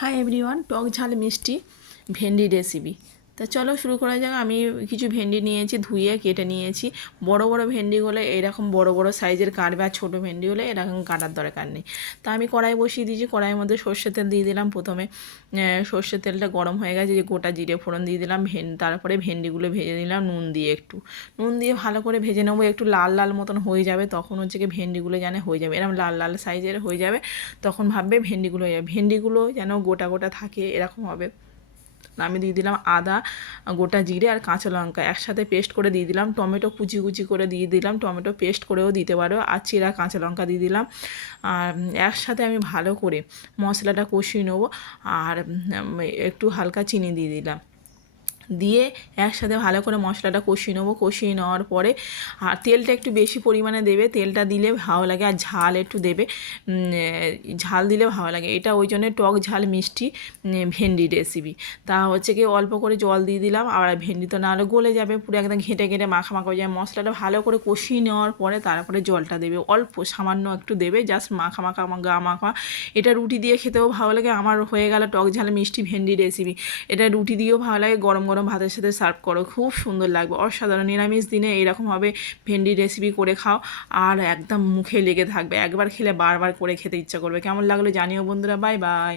Hi everyone, টক ঝাল মিষ্টি ভেন্ডি রেসিপি। তা চলো শুরু করা যাক। আমি কিছু ভেন্ডি নিয়েছি, ধুয়ে কেটে নিয়েছি। বড় বড় ভেন্ডি হলে এরকম বড় বড় সাইজের কাটবে, আর ছোটো ভেন্ডি হলে এরকম কাটার দরকার নেই। তা আমি কড়াই বসিয়ে দিয়েছি, কড়াইয়ের মধ্যে সর্ষের তেল দিয়ে দিলাম। প্রথমে সর্ষের তেলটা গরম হয়ে গেছে, যে গোটা জিরে ফোড়ন দিয়ে দিলাম। তারপরে ভেন্ডিগুলো ভেজে নিলাম নুন দিয়ে ভালো করে ভেজে নেবো। একটু লাল লাল মতন হয়ে যাবে, তখন হচ্ছে কি ভেন্ডিগুলো যেন হয়ে যাবে এরকম লাল লাল সাইজের হয়ে যাবে, তখন ভাববে ভেন্ডিগুলো হয়ে যাবে। ভেন্ডিগুলো যেন গোটা গোটা থাকে এরকম হবে। আমি দিয়ে দিলাম আদা, গোটা জিরে আর কাঁচা লঙ্কা একসাথে পেস্ট করে দিয়ে দিলাম। টমেটো কুচি কুচি করে দিয়ে দিলাম, টমেটো পেস্ট করেও দিতে পারো, আর চিরা কাঁচা লঙ্কা দিয়ে দিলাম। আর একসাথে আমি ভালো করে মশলাটা কষিয়ে নেবো। আর একটু হালকা চিনি দিয়ে দিলাম, দিয়ে একসাথে ভালো করে মশলাটা কষিয়ে নেবো। কষিয়ে নেওয়ার পরে আর তেলটা একটু বেশি পরিমাণে দেবে, তেলটা দিলে ভালো লাগে। আর ঝাল একটু দেবে, ঝাল দিলে ভালো লাগে। এটা ওই জন্য টক ঝাল মিষ্টি ভেন্ডি রেসিপি। তা হচ্ছে কি অল্প করে জল দিয়ে দিলাম, আর ভেন্ডি তো নাহলে গলে যাবে, পুরো একদম ঘেঁটে ঘেঁটে মাখা মাখা হয়ে যায়। মশলাটা ভালো করে কষিয়ে নেওয়ার পরে তারপরে জলটা দেবে, অল্প সামান্য একটু দেবে, জাস্ট মাখা মাখা গা মাখা। এটা রুটি দিয়ে খেতেও ভালো লাগে। আমার হয়ে গেল টক ঝাল মিষ্টি ভেন্ডি রেসিপি। এটা রুটি দিয়েও ভালো লাগে, গরম গরম ভাতের সাথে সার্ভ করো, খুব সুন্দর লাগবে, অসাধারণ। নিরামিষ দিনে এইরকমভাবে ভেন্ডি রেসিপি করে খাও, আর একদম মুখে লেগে থাকবে। একবার খেলে বারবার করে খেতে ইচ্ছা করবে। কেমন লাগলো জানিও বন্ধুরা। Bye bye.